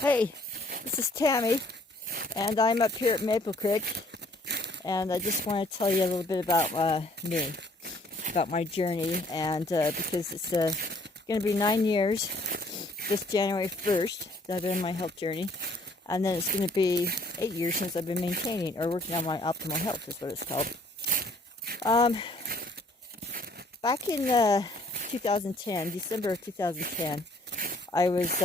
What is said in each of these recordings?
Hey, this is Tammy, and I'm up here at Maple Creek, and I just want to tell you a little bit about me, about my journey, and because it's going to be 9 years this January 1st that I've been on my health journey, and then it's going to be 8 years since I've been maintaining or working on my optimal health is what it's called. Back in 2010, December of 2010, I was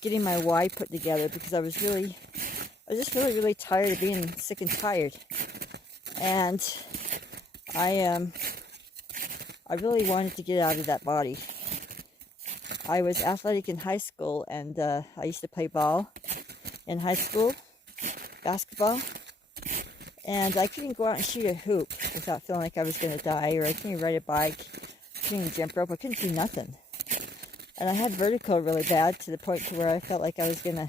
getting my why put together because I was just really tired of being sick and tired, and I really wanted to get out of that body. I was athletic in high school, and I used to play ball in high school, basketball, and I couldn't go out and shoot a hoop without feeling like I was going to die, or I couldn't ride a bike, couldn't jump rope, I couldn't do nothing. And I had vertigo really bad to the point to where I felt like I was going to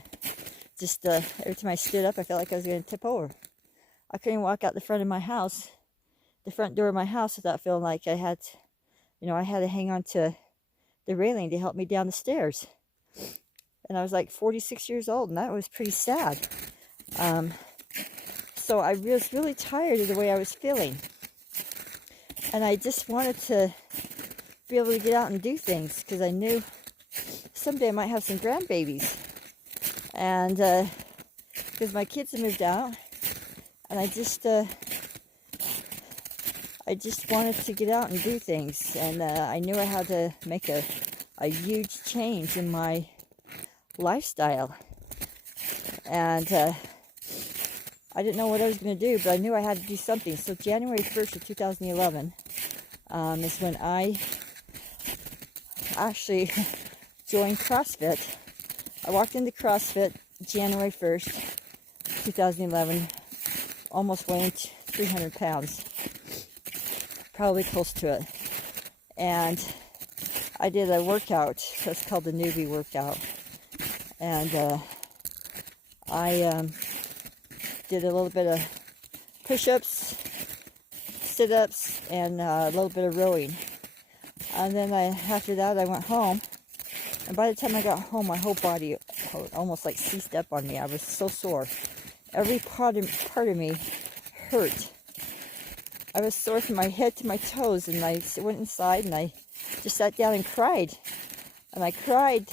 just, every time I stood up, I felt like I was going to tip over. I couldn't walk out the front of my house, the front door of my house, without feeling like I had to hang on to the railing to help me down the stairs. And I was like 46 years old, and that was pretty sad. So I was really tired of the way I was feeling. And I just wanted to be able to get out and do things, because I knew someday I might have some grandbabies. And because my kids have moved out, and I just wanted to get out and do things. And I knew I had to make a huge change in my lifestyle. And I didn't know what I was going to do, but I knew I had to do something. So January 1st of 2011 is when I actually joined CrossFit. I walked into CrossFit January 1st, 2011, almost weighing 300 pounds, probably close to it. And I did a workout that's called the newbie workout. And I did a little bit of push-ups, sit-ups, and a little bit of rowing. And then after that, I went home. And by the time I got home, my whole body almost like seized up on me. I was so sore. Every part of me hurt. I was sore from my head to my toes, and I went inside and I just sat down and cried. And I cried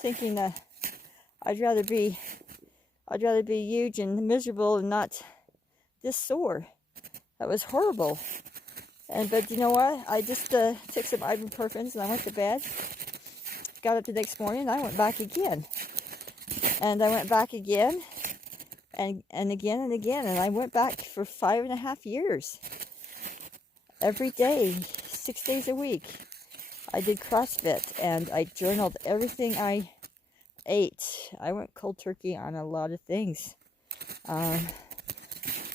thinking that I'd rather be huge and miserable and not this sore. That was horrible. But you know what? I just took some ibuprofens and I went to bed. Got up the next morning and I went back again. And I went back again and again and again. And I went back for 5.5 years. Every day, 6 days a week, I did CrossFit and I journaled everything I ate. I went cold turkey on a lot of things.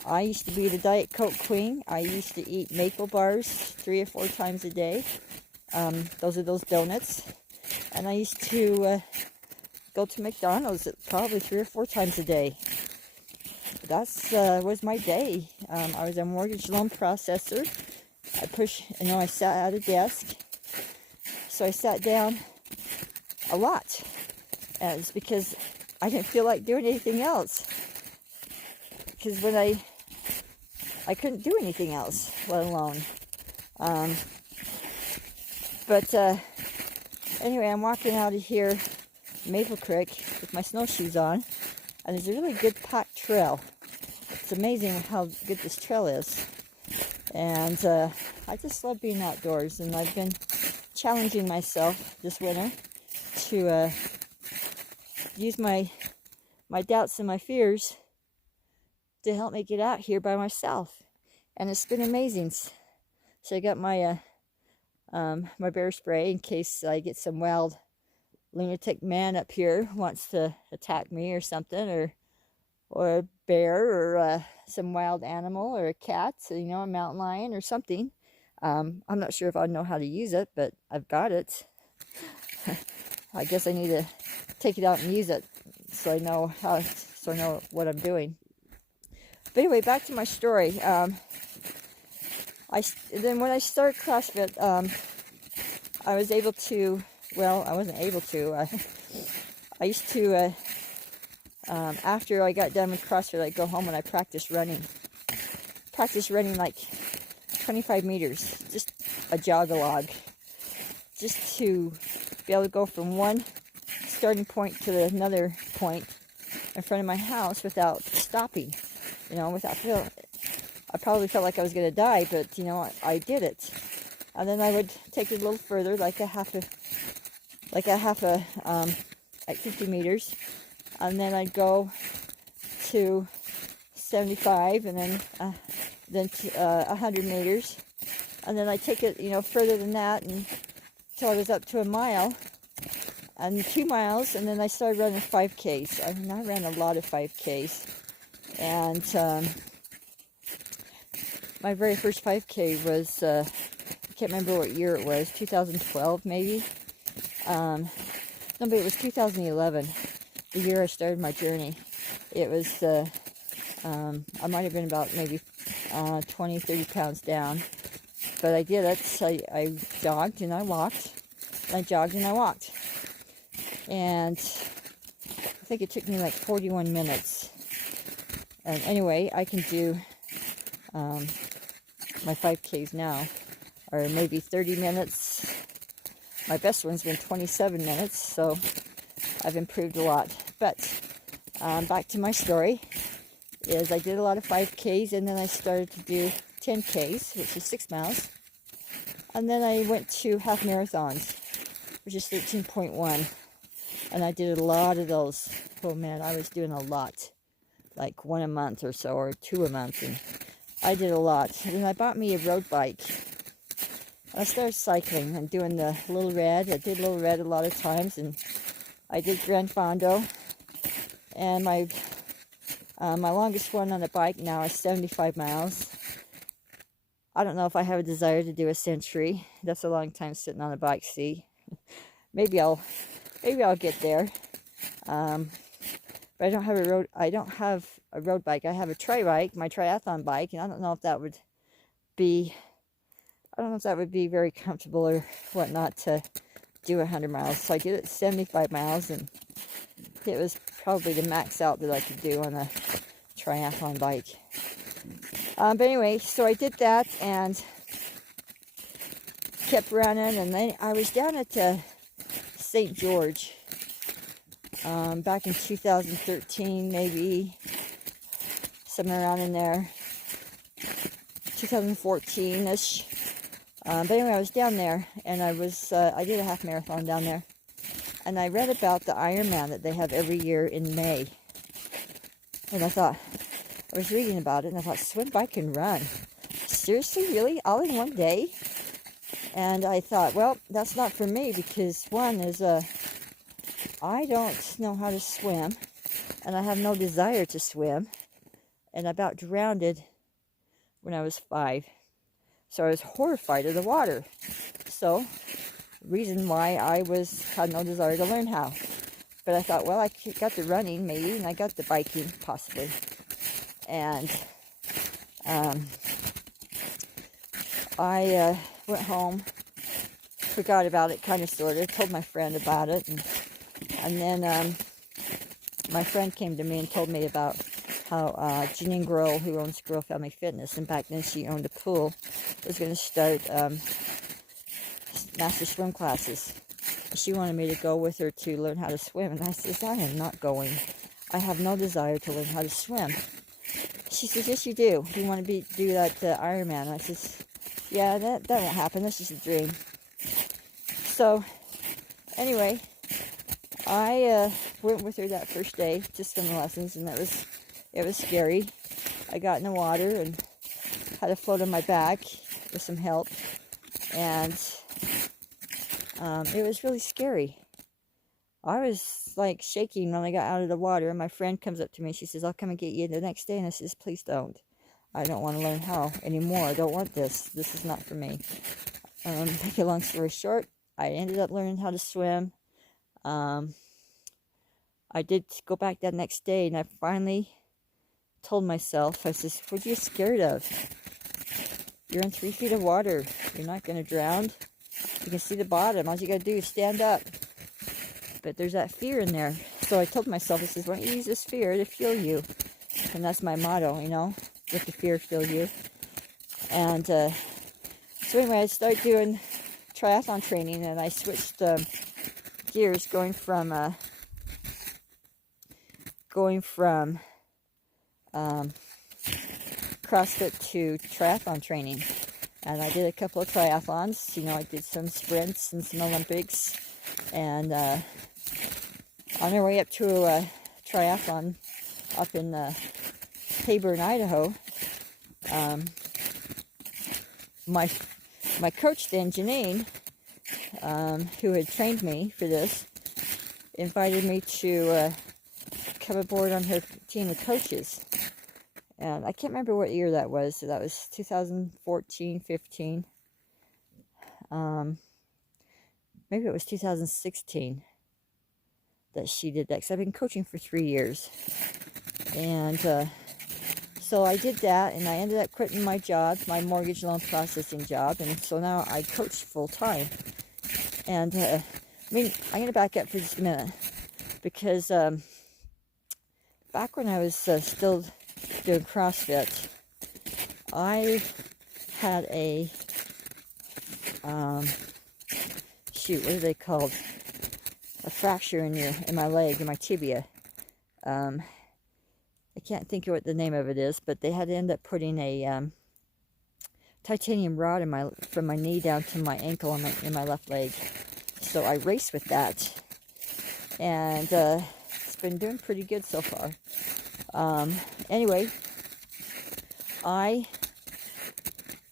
I used to be the Diet Coke queen. I used to eat maple bars 3 or 4 times a day. Those are those donuts. And I used to go to McDonald's probably 3 or 4 times a day. That's was my day. I was a mortgage loan processor. I sat at a desk. So I sat down a lot. And it's because I didn't feel like doing anything else. Because when I couldn't do anything else, let alone. Anyway, I'm walking out of here, Maple Creek, with my snowshoes on, and there's a really good packed trail. It's amazing how good this trail is. And I just love being outdoors, and I've been challenging myself this winter to use my doubts and my fears to help me get out here by myself. And it's been amazing. So I got my my bear spray in case I get some wild lunatic man up here wants to attack me or something, or a bear, or some wild animal, or a cat, a mountain lion or something. I'm not sure if I know how to use it, but I've got it. I guess I need to take it out and use it so I know what I'm doing. But anyway, back to my story. Then when I started CrossFit, I was able to well, I wasn't able to. I used to, after I got done with CrossFit, I'd go home and I practiced running. Practice running like 25 meters, just a jog-a-log, just to be able to go from one starting point to another point in front of my house without stopping, you know, without feeling. I probably felt like I was going to die, but, you know, I did it. And then I would take it a little further, like 50 meters. And then I'd go to 75, and then to 100 meters. And then I'd take it, you know, further than that until I was up to a mile and 2 miles. And then I started running 5Ks. I mean, I ran a lot of 5Ks. And my very first 5K was, I can't remember what year it was, 2012 maybe. No, but it was 2011, the year I started my journey. It was, I might have been about maybe 20, 30 pounds down. But I did it. I jogged and I walked. I jogged and I walked. And I think it took me like 41 minutes. And anyway, I can do my 5Ks now, or maybe 30 minutes. My best one's been 27 minutes, so I've improved a lot. But back to my story, is I did a lot of 5Ks, and then I started to do 10Ks, which is 6 miles. And then I went to half marathons, which is 13.1. And I did a lot of those. Oh man, I was doing a lot. Like 1 a month or so, or 2 a month. And I did a lot. And then I bought me a road bike. I started cycling and doing the Little Red. I did Little Red a lot of times. And I did Grand Fondo. And my longest one on a bike now is 75 miles. I don't know if I have a desire to do a century. That's a long time sitting on a bike, see. Maybe I'll get there. But I don't have a road bike. I have a tri bike, my triathlon bike, and I don't know if that would be very comfortable or whatnot to do 100 miles. So I did it 75 miles, and it was probably the max out that I could do on a triathlon bike. But anyway, so I did that and kept running, and then I was down at St. George back in 2013, maybe somewhere around in there, 2014-ish. But anyway, I was down there, and I did a half marathon down there, and I read about the Ironman that they have every year in May, and I was reading about it, and I thought, swim, bike, and run. Seriously, really? All in one day? And I thought, well, that's not for me, because one is, I don't know how to swim, and I have no desire to swim, and I about drowned when I was 5. So I was horrified of the water. So, reason why I had no desire to learn how. But I thought, well, I got the running maybe, and I got the biking possibly. And I went home, forgot about it, kind of, sort of, told my friend about it, and then my friend came to me and told me about how Janine Grohl, who owns Grohl Family Fitness, and back then she owned a pool, was going to start master swim classes. She wanted me to go with her to learn how to swim, and I said, I am not going. I have no desire to learn how to swim. She says, yes, you do. Do you want to do that Ironman? I says, yeah, that won't happen. That's just a dream. So, anyway, I went with her that first day to swim lessons, and it was scary. I got in the water and had to float on my back with some help, and it was really scary. I was like shaking when I got out of the water, and my friend comes up to me. She says, I'll come and get you the next day. And I says, please don't. I don't want to learn how anymore. I don't want this. This is not for me. Make a long story short, I ended up learning how to swim. I did go back that next day, and I finally told myself, I says, what are you scared of? You're in 3 feet of water. You're not going to drown. You can see the bottom. All you got to do is stand up. But there's that fear in there. So I told myself, I says, why don't you use this fear to fuel you? And that's my motto, you know, let the fear fuel you. And so anyway, I started doing triathlon training, and I switched gears, going from CrossFit to triathlon training. And I did a couple of triathlons. You know, I did some sprints and some Olympics. And on our way up to a triathlon up in Hayburn, Idaho, my coach then, Janine, who had trained me for this, invited me to come aboard on her team of coaches. And I can't remember what year that was. So that was 2014, 15. Maybe it was 2016 that she did that, because I've been coaching for 3 years. And so I did that, and I ended up quitting my job, my mortgage loan processing job, and so now I coach full time. And I mean, I'm going to back up for just a minute, because back when I was still doing CrossFit, I had a what are they called? A fracture in my leg, in my tibia. I can't think of what the name of it is, but they had to end up putting a titanium rod from my knee down to my ankle in my left leg. So I raced with that, and it's been doing pretty good so far. Anyway, I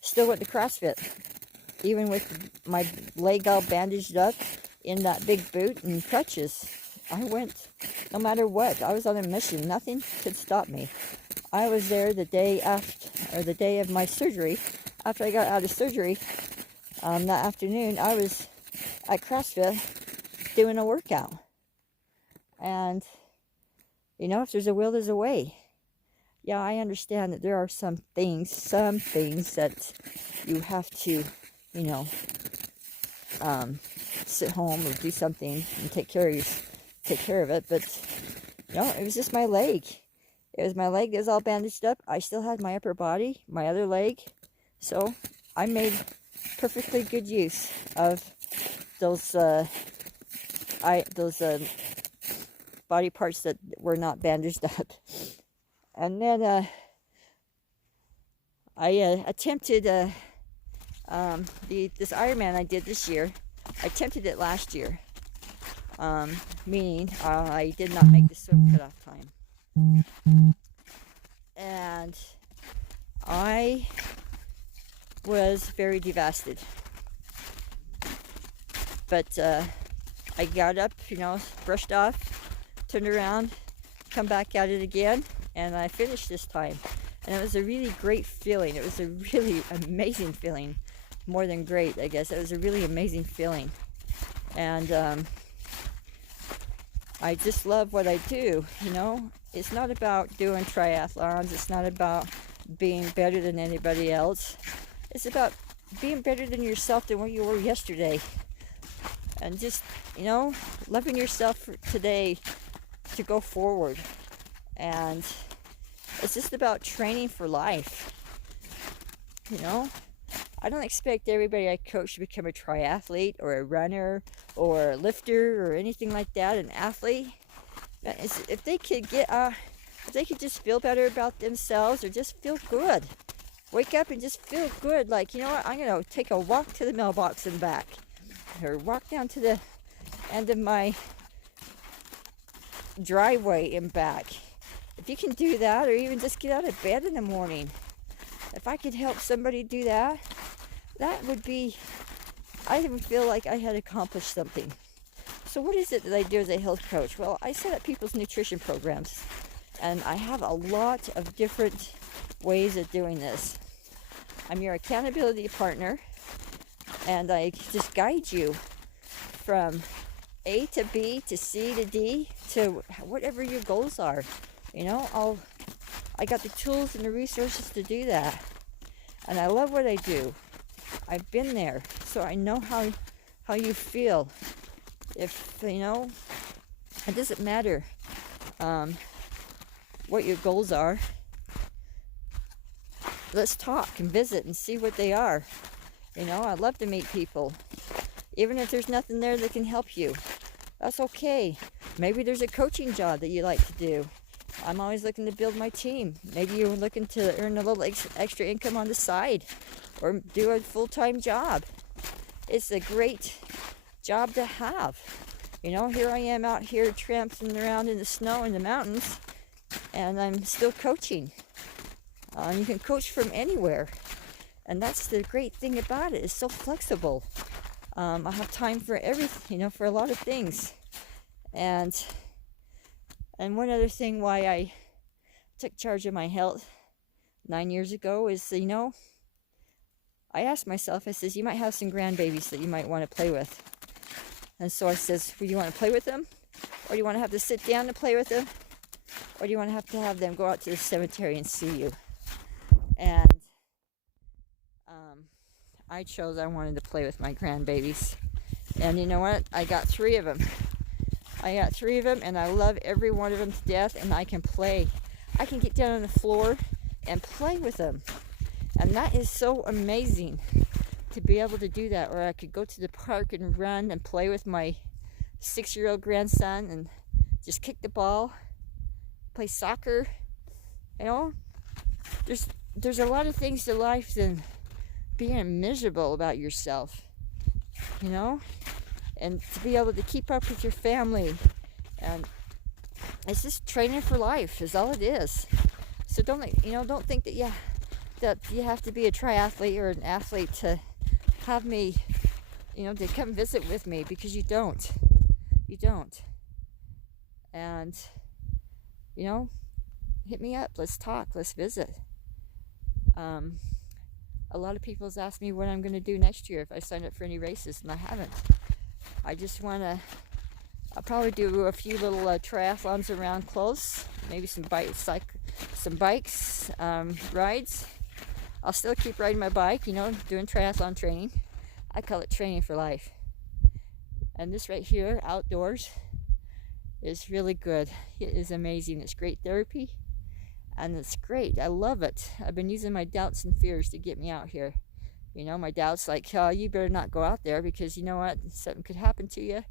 still went to CrossFit, even with my leg all bandaged up in that big boot and crutches. I went no matter what. I was on a mission. Nothing could stop me. I was there the day after, or the day of my surgery. After I got out of surgery, that afternoon, I was at CrossFit doing a workout. And, you know, if there's a will, there's a way. Yeah, I understand that there are some things that you have to, you know, sit home or do something and take care of it. But, you know, it was just my leg. It was my leg that was all bandaged up. I still had my upper body, my other leg. So I made perfectly good use of those body parts that were not bandaged up. And then I attempted this Ironman I did this year. I attempted it last year, meaning I did not make the swim cutoff time. And I was very devastated. But I got up, you know, brushed off, turned around, come back at it again, and I finished this time. And it was a really great feeling. It was a really amazing feeling. More than great, I guess. It was a really amazing feeling. And I just love what I do, you know. It's not about doing triathlons. It's not about being better than anybody else. It's about being better than yourself than what you were yesterday. And just, you know, loving yourself for today to go forward. And it's just about training for life. You know, I don't expect everybody I coach to become a triathlete or a runner or a lifter or anything like that, an athlete. If they could if they could just feel better about themselves or just feel good. Wake up and just feel good. Like, you know what, I'm going to take a walk to the mailbox and back. Or walk down to the end of my driveway and back. If you can do that, or even just get out of bed in the morning. If I could help somebody do that, that would be, I would feel like I had accomplished something. So what is it that I do as a health coach? Well, I set up people's nutrition programs, and I have a lot of different ways of doing this. I'm your accountability partner, and I just guide you from A to B to C to D to whatever your goals are. You know, I got the tools and the resources to do that. And I love what I do. I've been there, so I know how you feel. If you know, it doesn't matter what your goals are. Let's talk and visit and see what they are. You know, I'd love to meet people, even if there's nothing there that can help you. That's okay. Maybe there's a coaching job that you like to do. I'm always looking to build my team. Maybe you're looking to earn a little extra income on the side or do a full-time job. It's a great job to have. You know, here I am out here tramping around in the snow in the mountains, and I'm still coaching. You can coach from anywhere, and that's the great thing about it. It's so flexible. I have time for everything, you know, for a lot of things. And one other thing why I took charge of my health 9 years ago is, you know, I asked myself, I says, you might have some grandbabies that you might want to play with. And so I says, well, do you want to play with them? Or do you want to have to sit down to play with them? Or do you want to have them go out to the cemetery and see you? And I chose I wanted to play with my grandbabies. And you know what? I got 3 of them. And I love every one of them to death, and I can play. I can get down on the floor and play with them. And that is so amazing to be able to do that. Or I could go to the park and run and play with my 6-year-old grandson and just kick the ball, play soccer. You know, there's a lot of things to life than being miserable about yourself, you know, and to be able to keep up with your family. And it's just training for life is all it is. So don't think that you have to be a triathlete or an athlete to have me, you know, to come visit with me, because you don't. And you know, hit me up, let's talk, let's visit. A lot of people's asked me what I'm going to do next year if I sign up for any races, and I haven't. I just want to, I'll probably do a few little triathlons around close, maybe some bikes, rides. I'll still keep riding my bike, you know, doing triathlon training. I call it training for life. And this right here, outdoors, is really good. It is amazing. It's great therapy. And it's great. I love it. I've been using my doubts and fears to get me out here. You know, my doubts like, oh, you better not go out there because you know what? Something could happen to you.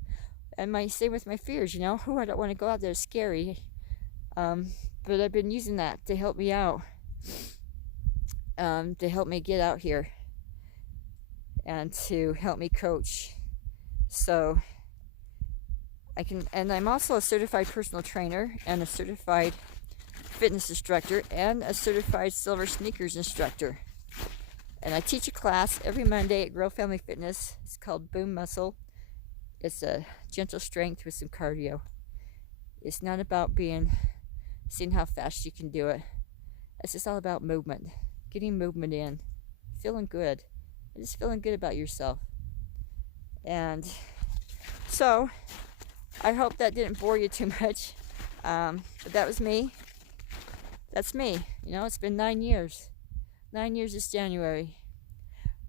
And same with my fears, you know. I don't want to go out there. It's scary. But I've been using that to help me out. To help me get out here. And to help me coach. So and I'm also a certified personal trainer and a certified fitness instructor and a certified silver sneakers instructor. And I teach a class every Monday at Grow Family Fitness. It's called Boom Muscle. It's a gentle strength with some cardio. It's not about seeing how fast you can do it. It's just all about movement, getting movement in, feeling good, and just feeling good about yourself. And so I hope that didn't bore you too much. But that was me. That's me. You know, it's been 9 years. 9 years this January.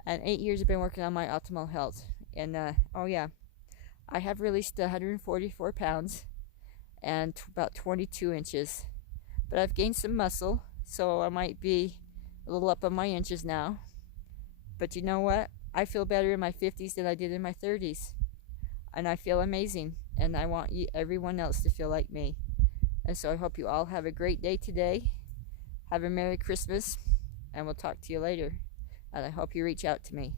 And 8 years I've been working on my optimal health. And, oh yeah, I have released 144 pounds and about 22 inches. But I've gained some muscle, so I might be a little up on my inches now. But you know what? I feel better in my 50s than I did in my 30s. And I feel amazing. And I want everyone else to feel like me. And so I hope you all have a great day today. Have a Merry Christmas. And we'll talk to you later. And I hope you reach out to me.